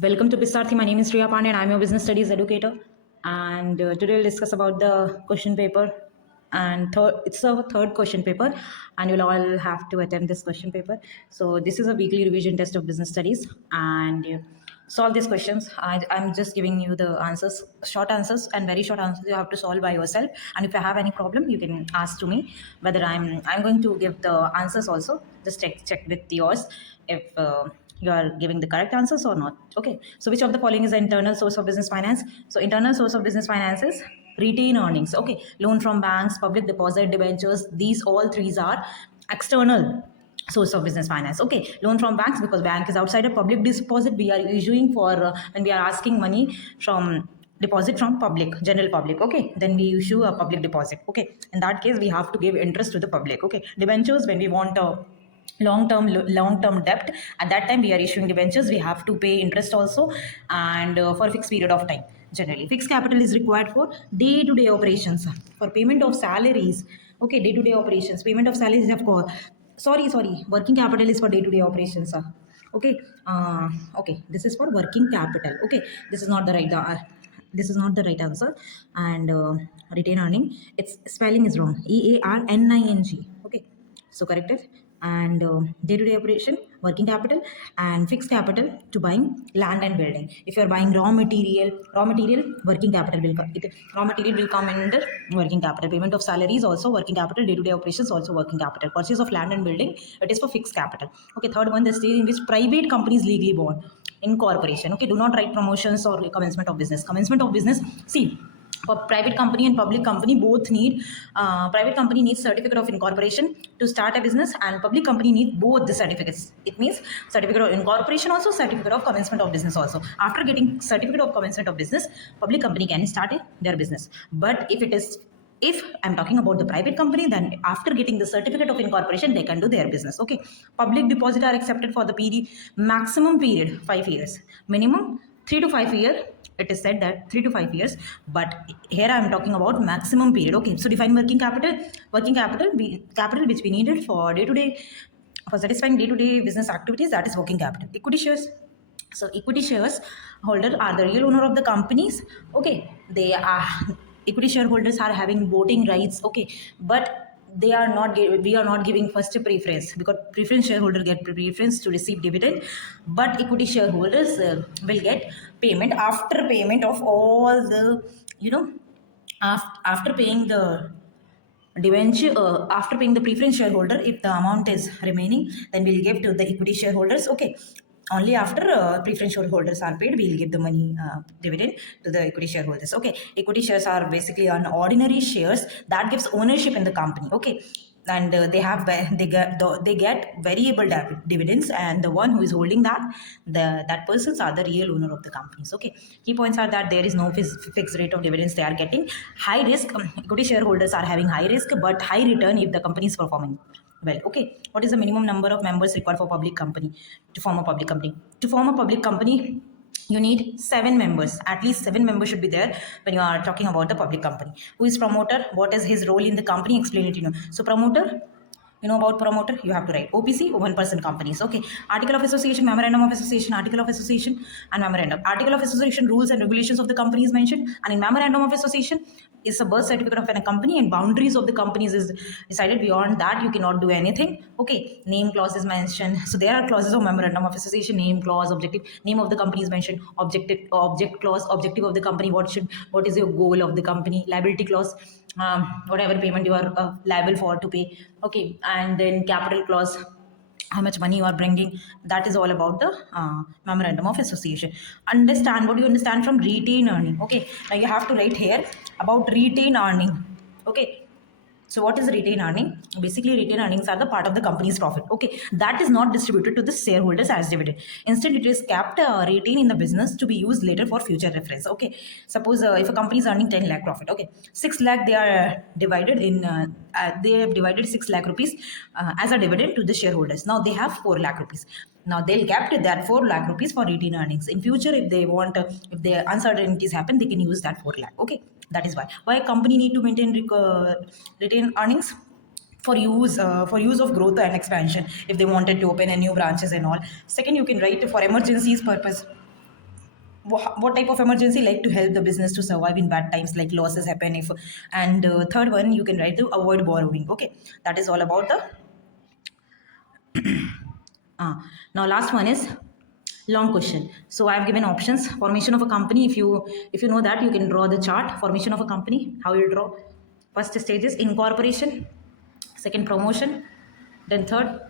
Welcome to Pisarthi. My name is Priya Pandey and I'm your business studies educator. And today we'll discuss about the question paper. And it's a third question paper, and you'll all have to attempt this question paper. So this is a weekly revision test of business studies, and you solve these questions. I'm just giving you the answers, short answers, and very short answers. You have to solve by yourself. And if you have any problem, you can ask to me. Whether I'm going to give the answers also. Just check with yours if. You are giving the correct answers or not. Okay, so which of the following is the internal source of business finance? So internal source of business finance is retained earnings. Okay, loan from banks, public deposit, debentures, these all three are external source of business finance. Okay, loan from banks, because bank is outside a public deposit, we are issuing for when we are asking money from deposit from public, general public. Okay, then we issue a public deposit. Okay, in that case we have to give interest to the public. Okay, debentures, when we want a long term debt, at that time we are issuing debentures, we have to pay interest also, and for a fixed period of time. Generally fixed capital is required for day to day operations, for payment of salaries. Okay, day to day operations, payment of salaries, of course. Sorry, working capital is for day to day operations. Okay, okay, this is for working capital. Okay, this is not the right this is not the right answer. And retain earning, its spelling is wrong. EARNING. Okay, so correct it. And day-to-day operation, working capital, and fixed capital to buying land and building. If you are buying raw material, working capital will come. Raw material will come under working capital. Payment of salaries also working capital. Day-to-day operations also working capital. Purchase of land and building, it is for fixed capital. Okay, third one, the stage in which private companies legally born. Incorporation. Okay, do not write promotions or commencement of business. Commencement of business, see, for private company and public company both need, private company needs certificate of incorporation to start a business, and public company needs both the certificates. It means certificate of incorporation also, certificate of commencement of business also. After getting certificate of commencement of business, public company can start their business. But if I'm talking about the private company, then after getting the certificate of incorporation, they can do their business. Okay, public deposit are accepted for the period, maximum period 5 years, minimum 3 to 5 years. It is said that 3 to 5 years, but here I am talking about maximum period. Okay, so define working capital. Working capital, capital which we needed for day to day, for satisfying day to day business activities, that is working capital. Equity shares, so equity shares holder are the real owner of the companies. Okay, they are, equity shareholders are having voting rights. Okay, but they are not we are not giving first preference, because preference shareholder get preference to receive dividend, but equity shareholders will get payment after payment of all the, you know, after paying the debenture, after paying the preference shareholder, if the amount is remaining, then we'll give to the equity shareholders. Okay, only after preference shareholders are paid, we'll give the money, dividend, to the equity shareholders. Okay, equity shares are basically an ordinary shares that gives ownership in the company. Okay, and they get variable dividends, and the one who is holding that persons are the real owner of the companies. Okay, key points are that there is no fixed rate of dividends they are getting. High risk, equity shareholders are having high risk but high return if the company is performing well. Okay, what is the minimum number of members required for public company, to form a public company? To form a public company, you need 7 members. At least 7 members should be there when you are talking about the public company. Who is promoter? What is his role in the company? Explain it. So promoter, you know about promoter, you have to write OPC, one person companies. Okay, article of association, memorandum of association, article of association, and memorandum. Article of association, rules and regulations of the company is mentioned, and in memorandum of association is a birth certificate of a company, and boundaries of the companies is decided. Beyond that you cannot do anything. Okay, name clause is mentioned. So there are clauses of memorandum of association: name clause, objective, name of the company is mentioned, object clause, objective of the company, what is your goal of the company, liability clause, whatever payment you are liable for to pay. Okay, and then capital clause, how much money you are bringing. That is all about the memorandum of association. Understand, what do you understand from retain earning? Okay, now you have to write here about retain earning. Okay, so what is retain earning? Basically, retain earnings are the part of the company's profit. Okay, that is not distributed to the shareholders as dividend. Instead, it is kept retained in the business to be used later for future reference. Okay, suppose if a company is earning 10 lakh profit. Okay, 6 lakh they are divided in. They have divided 6 lakh rupees as a dividend to the shareholders. Now they have 4 lakh rupees. Now they'll kept that 4 lakh rupees for retain earnings. In future, if they want, if the uncertainties happen, they can use that 4 lakh. Okay, that is why a company need to maintain retain earnings for use of growth and expansion, if they wanted to open a new branches and all. Second, you can write for emergencies purpose. what type of emergency, like to help the business to survive in bad times, like losses happen if. And third one you can write to avoid borrowing. Okay, that is all about the now last one is long question. So I've given options. Formation of a company, if you know that, you can draw the chart. Formation of a company, how you draw. First stage is incorporation, second promotion, then third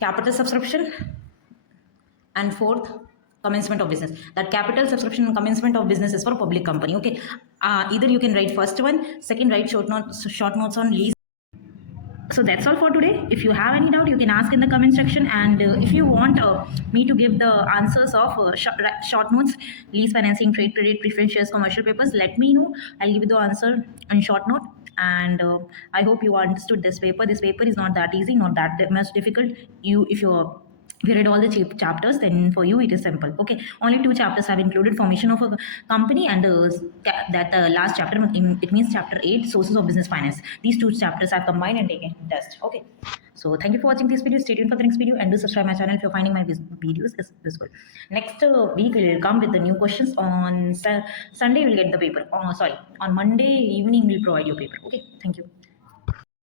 capital subscription, and fourth commencement of business. That capital subscription and commencement of business is for public company. Okay, either you can write first one, second write short notes on lease. So that's all for today. If you have any doubt, you can ask in the comment section. And if you want me to give the answers of short notes, lease financing, trade credit, preference shares, commercial papers, let me know. I'll give you the answer in short note. And I hope you understood this paper. This paper is not that easy, not that much difficult. If you read all the chapters, then for you it is simple. Okay, only 2 chapters have included: formation of a company, and that last chapter, it means chapter 8, sources of business finance. These 2 chapters I've combined and taken test. Okay, so thank you for watching this video. Stay tuned for the next video, and do subscribe my channel if you're finding my videos is useful. Next week we'll come with the new questions. On Sunday we'll get the paper. On Monday evening we'll provide you paper. Okay, thank you.